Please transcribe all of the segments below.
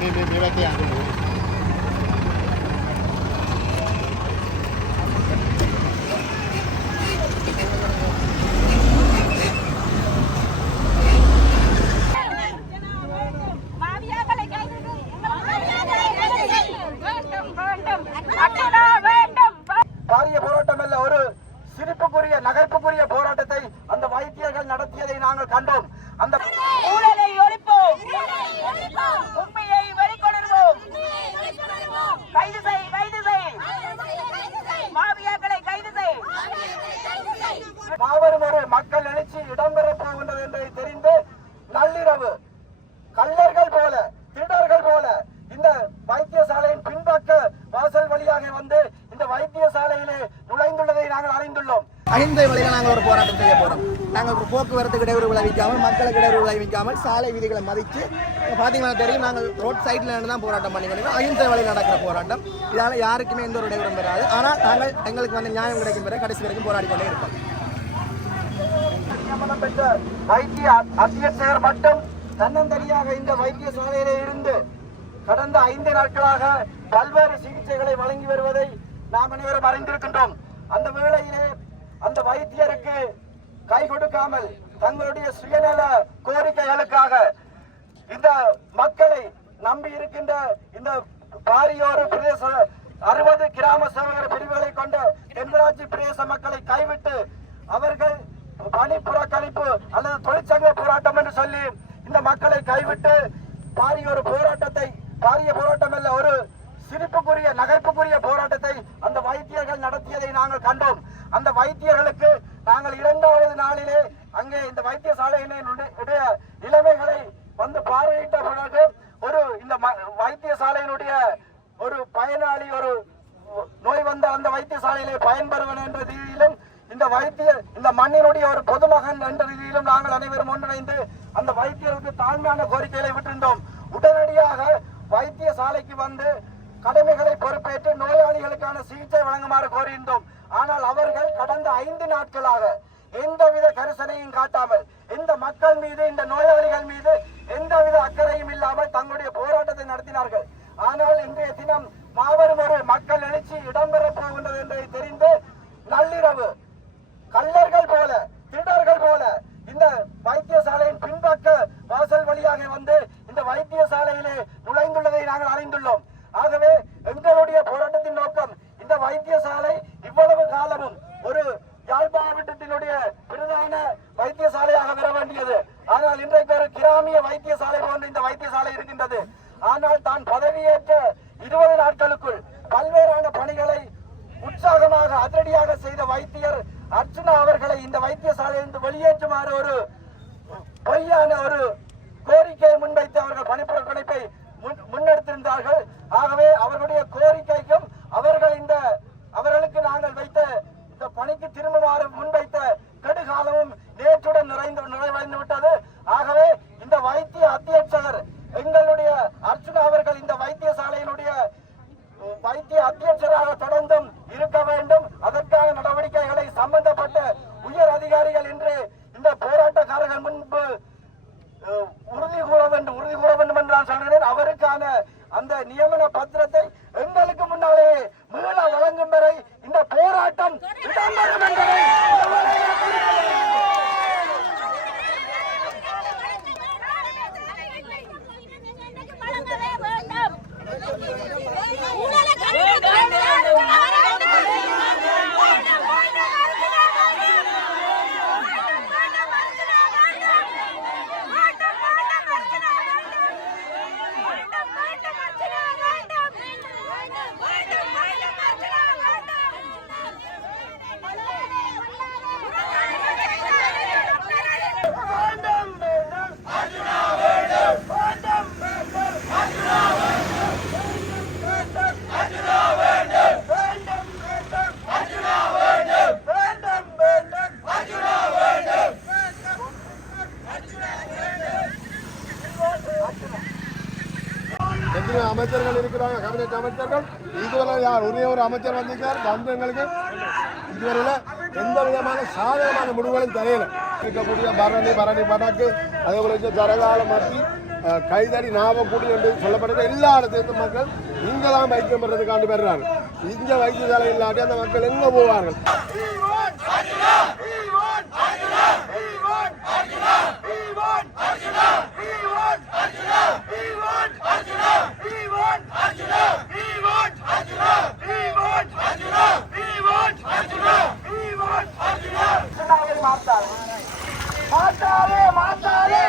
มีมีมีอะไรเตีย அகிம்சை வழியில் நாங்கள் ஒரு போராட்டம் செய்ய போறோம். நாங்கள் ஒரு போக்குவரத்துக்கு இடையூறு விளைவிக்காமல் மக்களுக்கு இடையூறு விளைவிக்காமல் சாலை விதிகளை மதித்து பார்த்தீங்கன்னா தெரியும் நாங்கள் ரோட் சைடில் இருந்து தான் போராட்டம் பண்ணி கொண்டிருக்கோம் அகிம்சை வழியில் நடக்கிற போராட்டம். இதனால் யாருக்குமே எந்த ஒரு இடையூறும் வராது. ஆனால் நாங்கள் எங்களுக்கு வந்து நியாயம் கிடைக்கும் பிறகு கடைசி வரைக்கும் போராடி கொண்டே இருக்கோம் பெற்ற வைத்திய அத்தியட்சகர் மட்டும் தன்னந்தனியாக இந்த வைத்தியசாலையிலே இருந்து கடந்த ஐந்து நாட்களாக பல்வேறு சிகிச்சைகளை வழங்கி வருவதை நாம் அனைவரும் அறிந்திருக்கின்றோம். அந்த வேளையிலே அந்த வைத்தியருக்கு கை கொடுக்காமல் தங்களுடைய சுயநல கோரிக்கைகளுக்காக இந்த மக்களை நம்பி இருக்கின்ற இந்த பாரியோர பிரதேச அறுபது கிராம சேவகர் பிரிவுகளை கொண்ட தென்கராட்சி பிரதேச மக்களை கைவிட்டு அவர்கள் பணி புறக்கணிப்பு அல்லது தொழிற்சங்க போராட்டம் என்று சொல்லி இந்த மக்களை கைவிட்டு பாரிய ஒரு போராட்டத்தை பாரிய போராட்டம் அல்ல ஒரு சிரிப்புக்குரிய நகைப்புக்குரிய போராட்டத்தை அந்த வைத்தியர்கள் நடத்தியதை நாங்கள் கண்டோம். அந்த வைத்தியர்களுக்கு நாங்கள் இரண்டாவது நாளிலே அங்கே இந்த வைத்தியசாலையினுடைய நிலைமைகளை வந்து பார்வையிட்ட பிறகு ஒரு இந்த ம- வைத்தியசாலையினுடைய ஒரு பயனாளி ஒரு நோய் வந்த அந்த வைத்தியசாலையிலே பயன்பெறுவன் என்ற ரீதியிலும் இந்த வைத்திய இந்த மண்ணினுடைய ஒரு பொதுமகன் என்ற ரீதியிலும் நாங்கள் அனைவரும் ஒன்றிணைந்து அந்த வைத்தியருக்கு தாழ்மையான கோரிக்கைகளை விட்டிருந்தோம். உடனடியாக வைத்தியசாலைக்கு வந்து கடமைகளை பொறுப்பேற்று நோயாளிகளுக்கான சிகிச்சை வழங்குமாறு கோரியிருந்தோம் ஆனால் அவர்கள் கடந்த ஐந்து நாட்களாக எந்தவித கரிசனையும் காட்டாமல் இந்த மக்கள் மீது இந்த நோயாளிகள் மீது எந்தவித அக்கறையும் இல்லாமல் தங்களுடைய போராட்டத்தை நடத்தினார்கள். ஆனால் இன்றைய தினம் மாபெரும் ஒரு மக்கள் எழுச்சி இடம்பெறப் போகின்றது என்பதை தெரிந்து நள்ளிரவு கள்ளர்கள் போல திருடர்கள் போல இந்த வைத்தியசாலையின் பின்பக்க வாசல் வழியாக வந்து இந்த வைத்தியசாலையிலே நுழைந்துள்ளதை நாங்கள் அறிந்துள்ளோம் ஆகவே எங்களுடைய போராட்டத்தின் நோக்கம் இந்த வைத்தியசாலை இவ்வளவு காலமும் ஒரு யாழ் மாவட்டத்தினுடைய பிரதான வைத்தியசாலையாக வர வேண்டியது ஆனால் இன்றைக்கு ஒரு கிராமிய வைத்தியசாலை போன்ற இந்த வைத்தியசாலை இருக்கின்றது ஆனால் தான் பதவியேற்ற இருபது நாட்களுக்குள் பல்வேறான பணிகளை உற்சாகமாக அதிரடியாக செய்த வைத்தியர் அர்ச்சுனா அவர்களை இந்த வைத்தியசாலையிலிருந்து வெளியேற்றுமாறு ஒரு பொய்யான ஒரு கோரிக்கையை முன்வைத்து அவர்கள் பணிப்புறக்கணிப்பை முன்னெடுத்திருந்தார்கள். ஆகவே அவர்களுடைய கோரிக்கைக்கும் அவர்கள் எத்தனை அமைச்சர்கள் இருக்கிறாங்க. கேபினெட் அமைச்சர்கள் இதுவரை யார்? ஒரே ஒரு அமைச்சர் வந்திருக்கார் வந்து எங்களுக்கு இதுவரையில் எந்த விதமான சாதகமான முடிவுகளும் தெரியல. இருக்கக்கூடிய பரணி பரணி படாக்கு அதே போல ஜரகால மாற்றி கைதடி நாவக்கூடி என்று சொல்லப்படுற எல்லா இடத்திலிருந்து மக்கள் இங்கே தான் வைத்தியம் பெறதுக்காண்டு பெறுறாங்க. இங்கே வைத்தியசாலை இல்லாட்டி அந்த மக்கள் எங்கே போவார்கள்? We! மாத்தாரு மாத்தாரு மாத்தாரு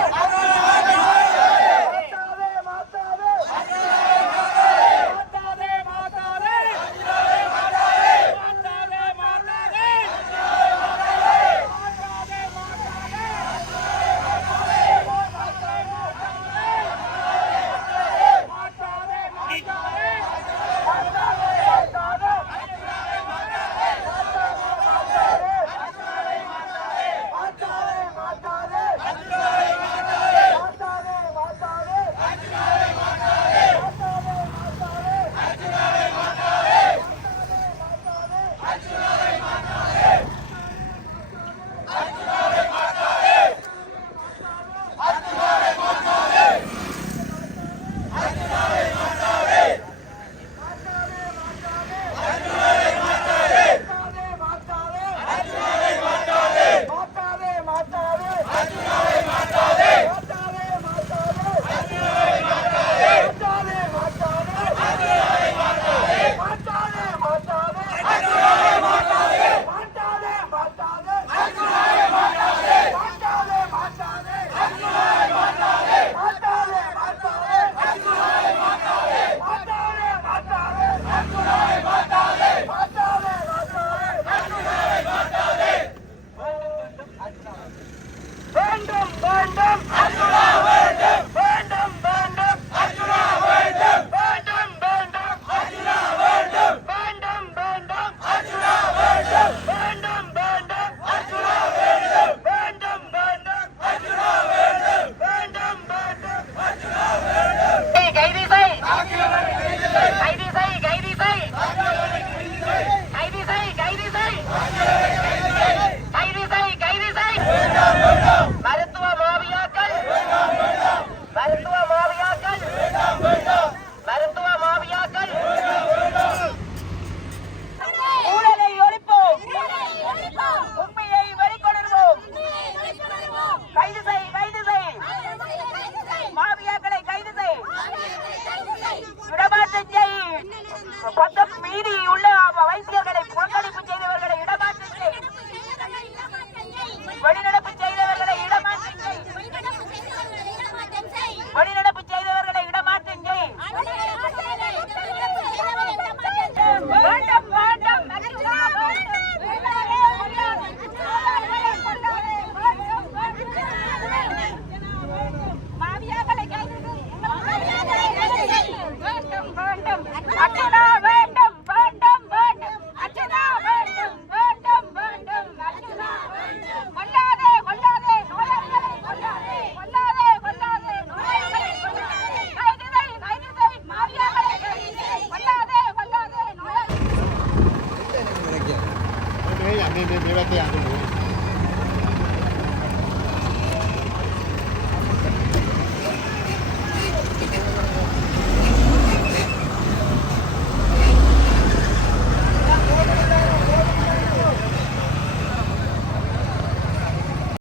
சொந்த மீதியுள்ள வைத்தியர்களை